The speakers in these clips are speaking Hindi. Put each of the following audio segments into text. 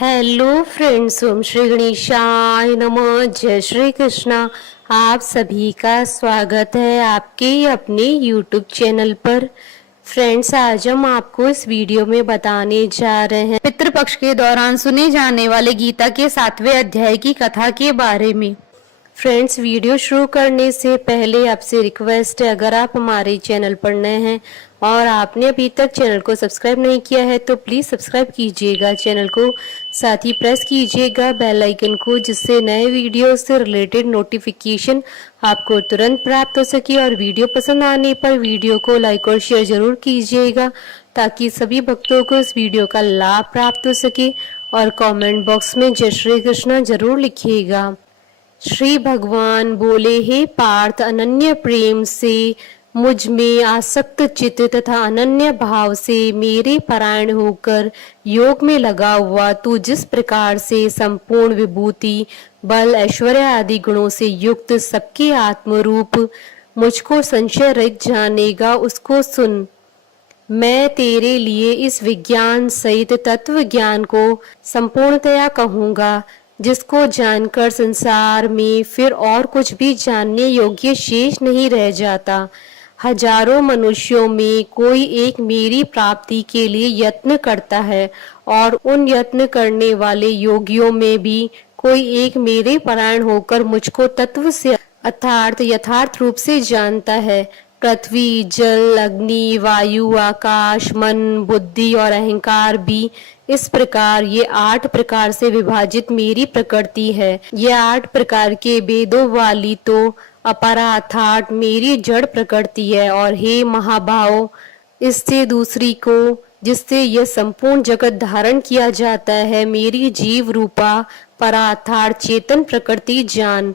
हेलो फ्रेंड्स, ओम श्री गणेशाय नमः। जय श्री कृष्णा। आप सभी का स्वागत है आपके अपने यूट्यूब चैनल पर। फ्रेंड्स, आज हम आपको इस वीडियो में बताने जा रहे हैं पितृपक्ष के दौरान सुने जाने वाले गीता के 7वें अध्याय की कथा के बारे में। फ्रेंड्स, वीडियो शुरू करने से पहले आपसे रिक्वेस्ट है, अगर आप हमारे चैनल पर नए हैं और आपने अभी तक चैनल को सब्सक्राइब नहीं किया है तो प्लीज़ सब्सक्राइब कीजिएगा चैनल को, साथ ही प्रेस कीजिएगा बेल आइकन को, जिससे नए वीडियो से रिलेटेड नोटिफिकेशन आपको तुरंत प्राप्त हो सके। और वीडियो पसंद आने पर वीडियो को लाइक और शेयर जरूर कीजिएगा ताकि सभी भक्तों को इस वीडियो का लाभ प्राप्त हो सके। और कमेंट बॉक्स में जय श्री कृष्णा जरूर लिखिएगा। श्री भगवान बोले, हे पार्थ, अनन्य प्रेम से मुझ में आसक्त चित्त तथा अनन्य भाव से मेरे परायण होकर योग में लगा हुआ तू जिस प्रकार से संपूर्ण विभूति, बल, ऐश्वर्य आदि गुणों से युक्त सबके आत्मरूप मुझको संशय रहित जानेगा, उसको सुन। मैं तेरे लिए इस विज्ञान सहित तत्व ज्ञान को संपूर्णतया कहूँगा, जिसको जानकर संसार में फिर और कुछ भी जानने योग्य शेष नहीं रह जाता। हजारों मनुष्यों में कोई एक मेरी प्राप्ति के लिए यत्न करता है और उन यत्न करने वाले योगियों में भी कोई एक मेरे परायण होकर मुझको तत्व से अर्थात यथार्थ रूप से जानता है। पृथ्वी, जल, अग्नि, वायु, आकाश, मन, बुद्धि और अहंकार भी इस प्रकार ये 8 प्रकार से विभाजित मेरी प्रकृति है। ये 8 प्रकार के वेदों वाली तो अपरा अर्थात मेरी जड़ प्रकृति है। और हे महाभाव, इससे दूसरी को जिससे यह संपूर्ण जगत धारण किया जाता है, मेरी जीव रूपा परा अर्थात चेतन प्रकृति जान।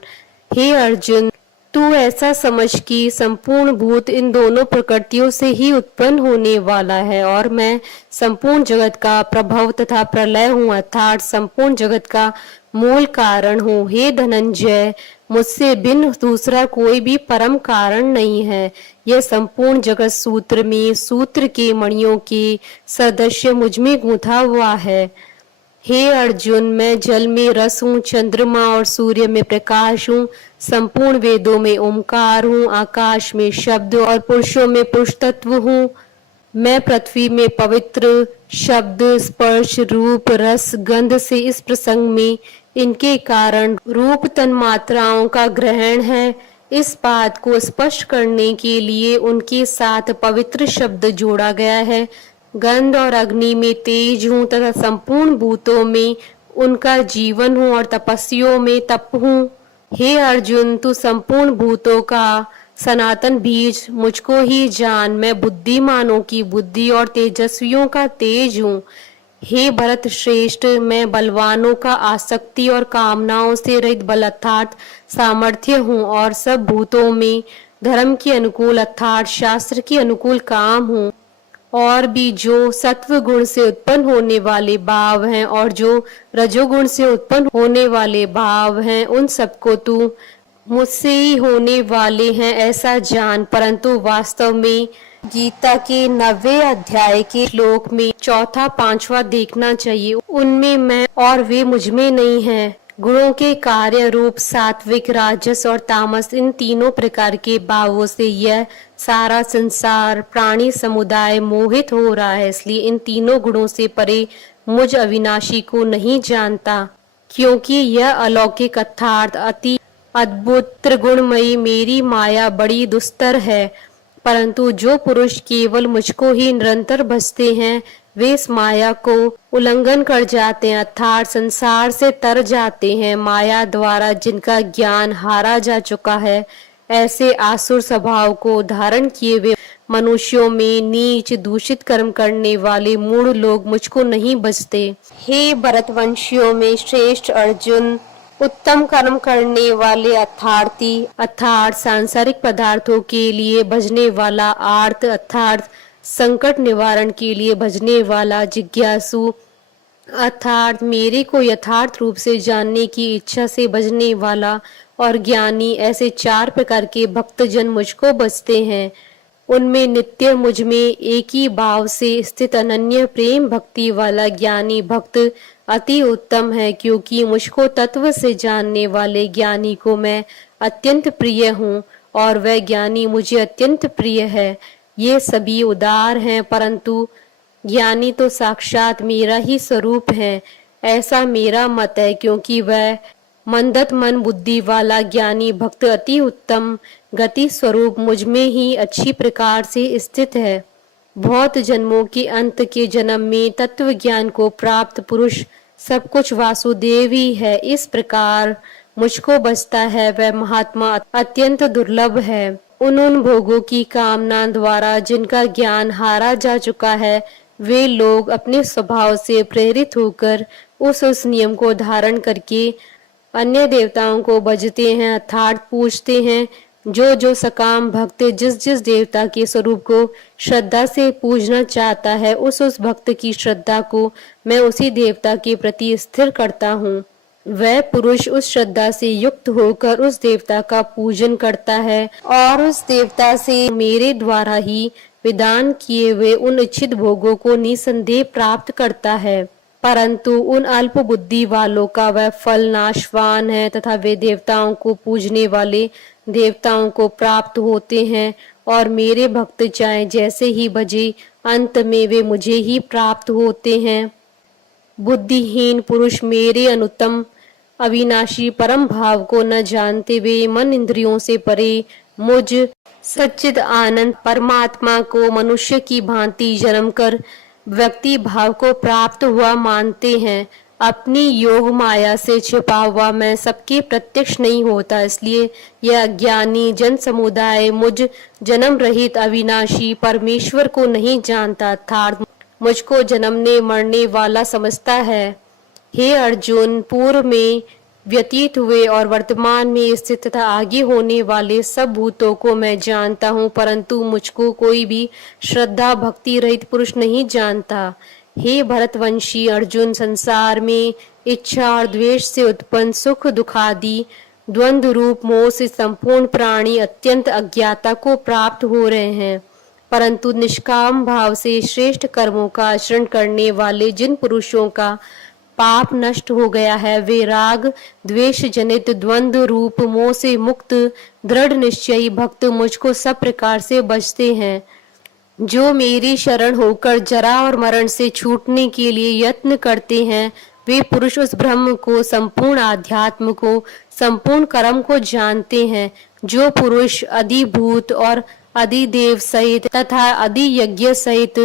हे अर्जुन, तू ऐसा समझ कि संपूर्ण भूत इन दोनों प्रकृतियों से ही उत्पन्न होने वाला है और मैं संपूर्ण जगत का प्रभव तथा प्रलय हूँ, अर्थात संपूर्ण जगत का मूल कारण हूँ। हे धनंजय, मुझसे भिन्न दूसरा कोई भी परम कारण नहीं है। यह संपूर्ण जगत सूत्र में सूत्र के मणियों के सदस्य मुझ में गूंथा हुआ है। हे अर्जुन, मैं जल में रस हूँ, चंद्रमा और सूर्य में प्रकाश हूँ, संपूर्ण वेदों में ओमकार हूँ, आकाश में शब्द और पुरुषों में पुरुष तत्व हूँ। मैं पृथ्वी में पवित्र शब्द, स्पर्श, रूप, रस, गंध से इस प्रसंग में इनके कारण रूप तन मात्राओं का ग्रहण है। इस बात को स्पष्ट करने के लिए उनके साथ पवित्र शब्द जोड़ा गया है। गंध और अग्नि में तेज हूँ तथा संपूर्ण भूतों में उनका जीवन हूँ और तपस्वियों में तप हूँ। हे अर्जुन, तू संपूर्ण भूतों का सनातन बीज मुझको ही जान। मैं बुद्धिमानों की बुद्धि और तेजस्वियों का तेज हूँ। हे भरत श्रेष्ठ, मैं बलवानों का आसक्ति और कामनाओं से रहित बल अर्थात सामर्थ्य हूँ और सब भूतों में धर्म के अनुकूल अर्थात शास्त्र के अनुकूल काम हूँ। और भी जो सत्व गुण से उत्पन्न होने वाले भाव हैं और जो रजोगुण से उत्पन्न होने वाले भाव हैं, उन सबको तू मुझसे ही होने वाले हैं ऐसा जान। परंतु वास्तव में गीता के 9वें अध्याय के श्लोक में चौथा पांचवा देखना चाहिए। उनमें मैं और वे मुझ में नहीं है। गुणों के कार्य रूप सात्विक, राजस और तामस, इन तीनों प्रकार के भावों से यह सारा संसार प्राणी समुदाय मोहित हो रहा है। इसलिए इन तीनों गुणों से परे मुझ अविनाशी को नहीं जानता, क्योंकि यह अलौकिक अर्थात अति अद्भुत त्रिगुणमयी मेरी माया बड़ी दुस्तर है। परंतु जो पुरुष केवल मुझको ही निरंतर भजते हैं, वे इस माया को उल्लंघन कर जाते हैं अर्थात संसार से तर जाते हैं। माया द्वारा जिनका ज्ञान हारा जा चुका है, ऐसे आसुर स्वभाव को धारण किए हुए मनुष्यों में नीच दूषित कर्म करने वाले मूढ़ लोग मुझको नहीं भजते। हे भरतवंशियों में श्रेष्ठ अर्जुन, उत्तम कर्म करने वाले अर्थार्थी अर्थात सांसारिक पदार्थों के लिए भजने वाला, आर्त अर्थात संकट निवारण के लिए भजने वाला, जिज्ञासु अर्थात मेरे को यथार्थ रूप से जानने की इच्छा से भजने वाला और ज्ञानी, ऐसे 4 प्रकार के भक्तजन मुझको भजते हैं। उनमें नित्य मुझ में एक ही भाव से स्थित अनन्य प्रेम भक्ति वाला ज्ञानी भक्त अति उत्तम है, क्योंकि मुझको तत्व से जानने वाले ज्ञानी को मैं अत्यंत प्रिय हूँ और वह ज्ञानी मुझे अत्यंत प्रिय है। ये सभी उदार हैं, परंतु ज्ञानी तो साक्षात मेरा ही स्वरूप है, ऐसा मेरा मत है, क्योंकि वह मंदत मन बुद्धि वाला ज्ञानी भक्त अति उत्तम गति स्वरूप मुझ में ही अच्छी प्रकार से स्थित है। बहुत जन्मों के अंत के जन्म में तत्व ज्ञान को प्राप्त पुरुष सब कुछ वासुदेव ही है। इस प्रकार मुझको बचता है वह महात्मा अत्यंत दुर्लभ है। उन भोगों की कामना द्वारा जिनका ज्ञान हारा जा चुका है, वे लोग अपने स्वभाव से प्रेरित होकर उस नियम को धारण करके अन्य देवताओं को भजते हैं, अर्थात पूजते हैं। जो सकाम भक्त जिस जिस देवता के स्वरूप को श्रद्धा से पूजना चाहता है, उस भक्त की श्रद्धा को मैं उसी देवता के प्रति स्थिर करता हूँ। वह पुरुष उस श्रद्धा से युक्त होकर उस देवता का पूजन करता है और उस देवता से मेरे द्वारा ही विधान किए हुए उन इच्छित भोगों को निसंदेह प्राप्त करता है। परंतु उन अल्प बुद्धि वालों का वह फल नाशवान है तथा वे देवताओं को पूजने वाले देवताओं को प्राप्त होते हैं और मेरे भक्त चाहे जैसे ही भजे, अंत में वे मुझे ही प्राप्त होते हैं। बुद्धिहीन पुरुष मेरे अनुत्तम अविनाशी परम भाव को न जानते हुए मन इंद्रियों से परे मुझ सच्चिद आनंद परमात्मा को मनुष्य की भांति जन्म कर व्यक्ति भाव को प्राप्त हुआ मानते हैं। अपनी योग माया से छिपा हुआ मैं सबके प्रत्यक्ष नहीं होता, इसलिए यह अज्ञानी जन समुदाय मुझ जन्म रहित अविनाशी परमेश्वर को नहीं जानता, अर्थात मुझको जन्मने मरने वाला समझता है। हे अर्जुन, पूर्व में व्यतीत हुए और वर्तमान में स्थित तथा आगे होने वाले सब भूतों को मैं जानता हूँ, परंतु मुझको कोई भी श्रद्धा भक्ति रहित पुरुष नहीं जानता। हे भरतवंशी अर्जुन, संसार में इच्छा और द्वेष से उत्पन्न सुख दुखादि द्वंद्व रूप मोह से संपूर्ण प्राणी अत्यंत अज्ञाता को प्राप्त हो रहे हैं, परंतु निष्काम भाव से श्रेष्ठ कर्मों का आचरण करने वाले जिन पुरुषों का पाप नष्ट हो गया है, वे राग द्वेष जनित द्वंद्व रूप मोह से मुक्त दृढ़ निश्चयी भक्त मुझको सब प्रकार से बचते हैं। जो मेरी शरण होकर जरा और मरण से छूटने के लिए यत्न करते हैं, वे पुरुष उस ब्रह्म को, संपूर्ण आध्यात्म को, संपूर्ण कर्म को जानते हैं। जो पुरुष अधिभूत और अधिदेव सहित तथा अधि यज्ञ सहित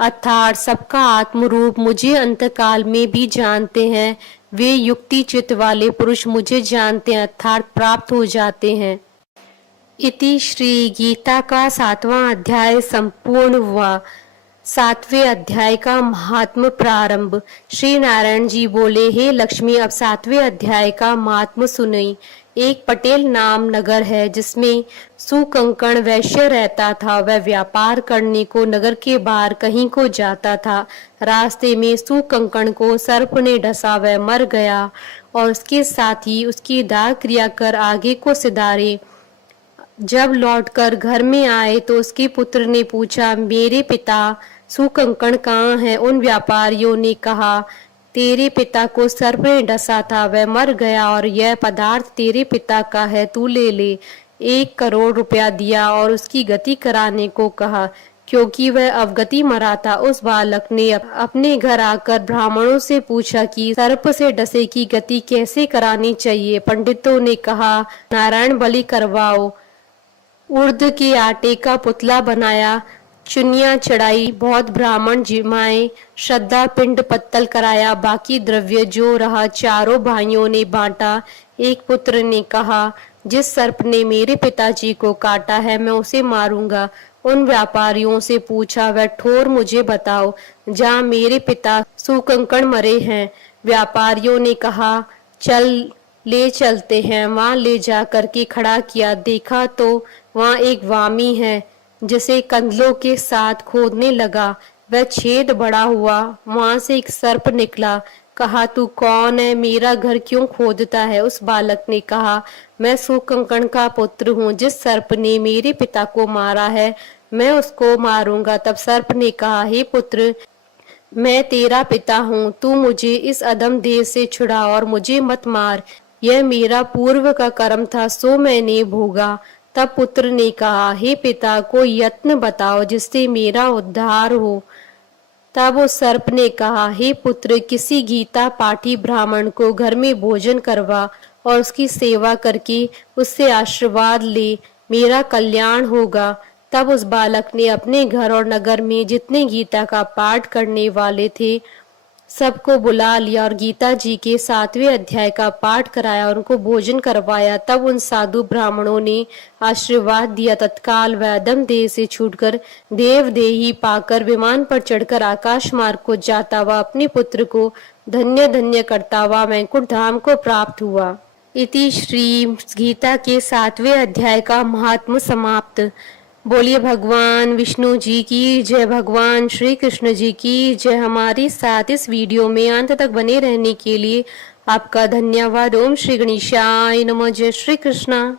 अर्थात सबका आत्मरूप मुझे अंतकाल में भी जानते हैं, वे युक्ति चित्त वाले पुरुष मुझे जानते हैं, अर्थात प्राप्त हो जाते हैं। इति श्री गीता का 7वां अध्याय संपूर्ण हुआ। 7वें अध्याय का महात्म प्रारंभ। श्री नारायण जी बोले, हे लक्ष्मी, अब 7वें अध्याय का महात्म सुनी। एक पटेल नाम नगर है जिसमें सुकंकण वैश्य रहता था। वह व्यापार करने को नगर के बाहर कहीं को जाता था। रास्ते में सुकंकण को सर्प ने डसा, वह मर गया और उसके साथ ही उसकी दाह क्रिया कर आगे को सिधारे। जब लौटकर घर में आए तो उसके पुत्र ने पूछा, मेरे पिता सुकंकण कहाँ है? उन व्यापारियों ने कहा, तेरे पिता को सर्प ने डसा था, वह मर गया और यह पदार्थ तेरे पिता का है, तू ले ले। 1 करोड़ रुपया दिया और उसकी गति कराने को कहा। क्योंकि वह अवगति मरा था, उस बालक ने अपने घर आकर ब्राह्मणों से पूछा कि सर्प से डसे की गति कैसे करानी चाहिए। पंडितों ने कहा, नारायण बलि करवाओ। उर्द के आटे का पुतला बनाया, चुनिया चढ़ाई, बहुत ब्राह्मण जिमाए, श्रद्धा पिंड पत्तल कराया, बाकी द्रव्य जो रहा चारों भाइयों ने बांटा। एक पुत्र ने कहा, जिस सर्प ने मेरे पिताजी को काटा है मैं उसे मारूंगा। उन व्यापारियों से पूछा, वह ठोर मुझे बताओ जहाँ मेरे पिता सुकंकण मरे हैं। व्यापारियों ने कहा, चल ले चलते हैं। वहां ले जा करके खड़ा किया, देखा तो वहां एक वामी है जिसे कंदलों के साथ खोदने लगा। वह छेद बड़ा हुआ, वहां से एक सर्प निकला। कहा, तू कौन है? मेरा घर क्यों खोदता है? उस बालक ने कहा, मैं सुकंकण का पुत्र हूँ। जिस सर्प ने मेरे पिता को मारा है मैं उसको मारूंगा। तब सर्प ने कहा, हे पुत्र, मैं तेरा पिता हूँ, तू मुझे इस अधम देह से छुड़ा और मुझे मत मार। यह मेरा पूर्व का कर्म था, सो मैंने भोगा। तब पुत्र ने कहा, हे पिता, कोई यत्न बताओ जिससे मेरा उद्धार हो। तब उस सर्प ने कहा, हे पुत्र, किसी गीता पाठी ब्राह्मण को घर में भोजन करवा और उसकी सेवा करके उससे आशीर्वाद ले, मेरा कल्याण होगा। तब उस बालक ने अपने घर और नगर में जितने गीता का पाठ करने वाले थे सबको बुला लिया और गीता जी के 7वें अध्याय का पाठ कराया और उनको भोजन करवाया। तब उन साधु ब्राह्मणों ने आशीर्वाद दिया। तत्काल वह अधम देह से छूटकर देव देही पाकर विमान पर चढ़कर आकाश मार्ग को जाता हुआ अपने पुत्र को धन्य धन्य करता हुआ वैकुंठ धाम को प्राप्त हुआ। इति श्री गीता के 7वें अध्याय का महात्म समाप्त। बोलिए भगवान विष्णु जी की जय, भगवान श्री कृष्ण जी की जय। हमारे साथ इस वीडियो में अंत तक बने रहने के लिए आपका धन्यवाद। ओम श्री गणेशाय नमः। जय श्री कृष्णा।